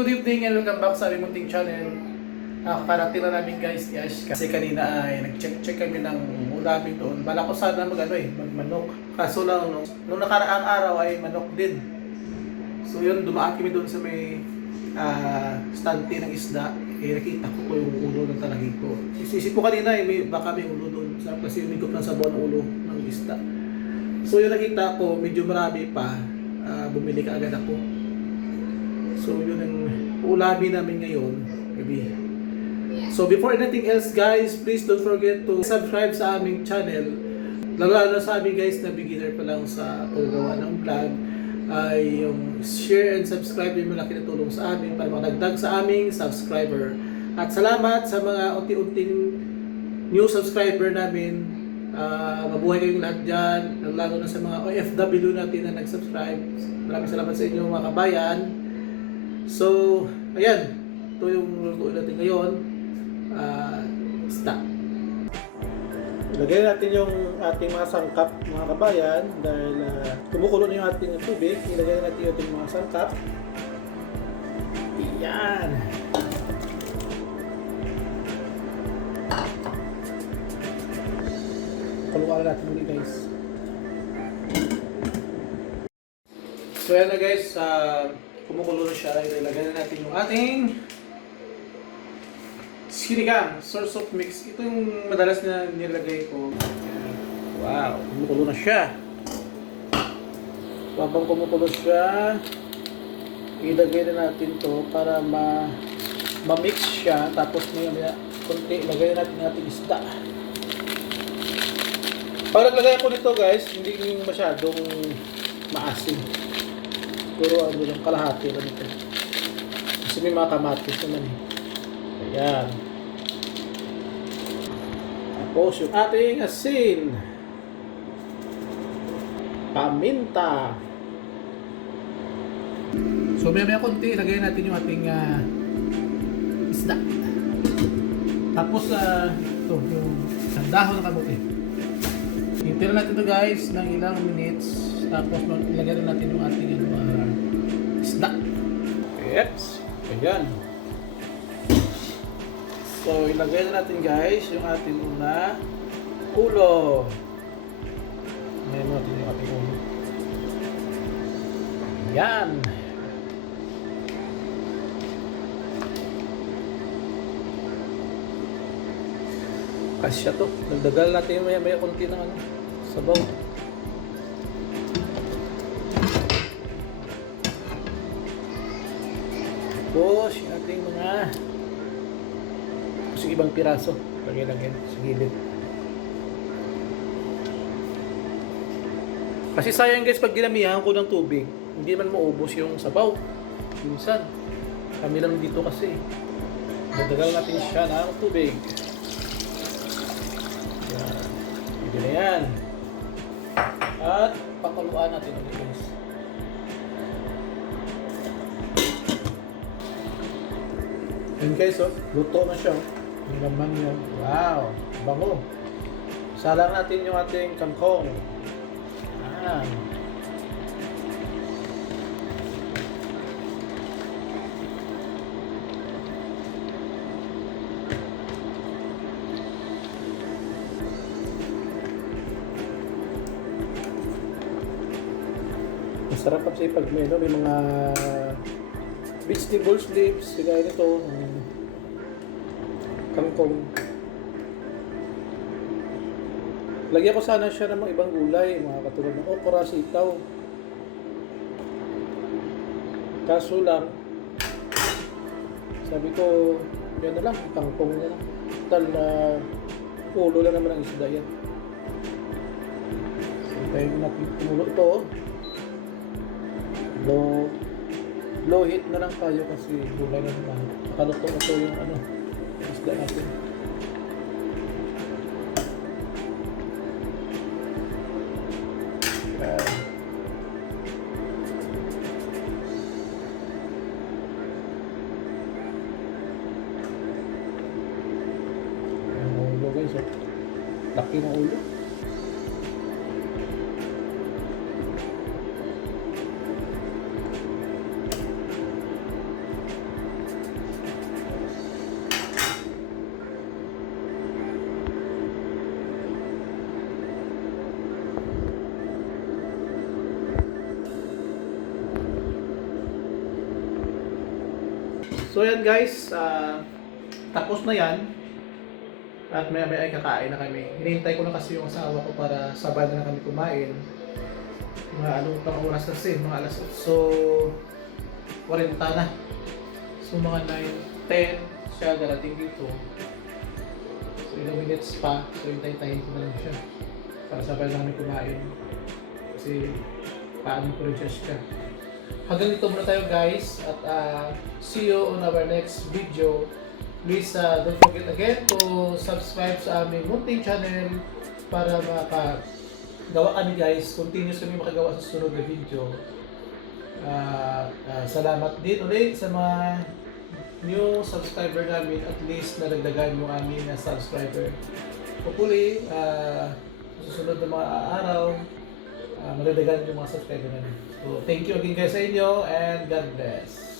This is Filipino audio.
good evening and welcome back sa aming munting channel. Kakarating na namin guys ni Ash kasi kanina ay nag-check kami ng ulamin doon. Bala ko sana magmanok. Kaso lang nung nakaraang araw ay manok din. So yun, dumaan kami doon sa may stante ng isda. Nakita ko yung ulo ng talagi ko. Isisip ko kanina baka may ulo doon kasi umigop ng sabaw ng ulo ng isda. So yun, nakita ko medyo marami pa. Bumili ka agad ako. So yun ang ulamin namin ngayon, gabi. So before anything else guys, please don't forget to subscribe sa aming channel. Lalo sa amin guys na beginner pa lang sa paggawa ng vlog, ay yung share and subscribe yung malaki na tulong sa amin para makadagdag sa aming subscriber. At salamat sa mga unti-unting new subscriber namin. Mabuhay kayong lahat dyan, lalo na sa mga OFW natin na nag-subscribe. Maraming salamat sa inyo mga kabayan. So, ayan, ito yung lutuin natin ngayon. Stop. Ilagay natin yung ating mga sangkap mga kabayan dahil kumukulo na yung ating tubig. Ilagay natin yung ating mga sangkap. Ayan. Kaluan natin muli guys. So ayan na guys, kumukulo na siya. Ilagay na natin yung ating sinigang, source of mix. Ito yung madalas na nilagay ko. Wow, kumukulo na siya. Habang kumukulo siya, ilagay na natin to para ma-mix siya. Tapos may konti, ilagay na natin isda. Pag naglagay ako nito guys, hindi masyadong maasim. Pero ano lang, kalahati lang ito. Kasi may mga kamatis naman eh. Ayan. Tapos yung ating asin. Paminta. So maya konti, ilagay natin yung ating isda. Tapos ito, yung dahon ng kamote. Hintayin natin ito guys ng ilang minutes. Tapos ilagay na natin yung ating isda. Yes. Ayan. So ilagay na natin guys yung ating una ulo. Ngayon natin yung ating ulo. Ayan. Kasya to. Nagdagal natin maya konti ng sabaw. Tapos yung ating mga ibang piraso. Lagay lang yan sa gilid. Kasi sayang guys, pag dinamihan ko ng tubig, hindi man maubos yung sabaw. Minsan, kami lang dito kasi. Dadagal natin siya ng tubig. Yan. Pwede na yan. At pakuluan natin ulit guys. Yan guys, luto na siya. Yung laman niya. Wow! Bango! Salang natin yung ating kangkong. Ayan. Masarap kasi pag may mga vegetables leaves, gaya nito, kangkong. Lagyan ko sana siya ng mga ibang gulay, mga katulad ng okra, sitaw. Kaso lang, sabi ko, yan na lang, kangkong na lang. Tal na ulo lang naman ang isda yan. So, tayo natin tumulo ito. Low heat na lang tayo kasi gulay na naman. Nakaluto na ito yung isda natin. Ang ulo guys, laki ng ulo. So yan guys, tapos na yan. At maya ay kakain na kami. Hinihintay ko na kasi yung asawa ko para sabay na kami kumain. Mga anong pang oras kasi, mga alas 8:40 na. So mga 9:10 siya darating dito. So ilang minutes pa, so hintay-tayin ko na lang siya. Para sabay na kami kumain. Kasi paano ko rin siya. Hanggang dito muna tayo guys at see you on our next video. Please don't forget again to subscribe sa aming munting channel para makagawa kami guys, continuous kami makagawa sa susunod na video. Salamat din ulit sa mga new subscriber namin, at least nadagdagan yung aming subscriber. Hopefully, susunod na mga araw, madagdagan yung mga subscriber namin. So, thank you again guys sa inyo and God bless.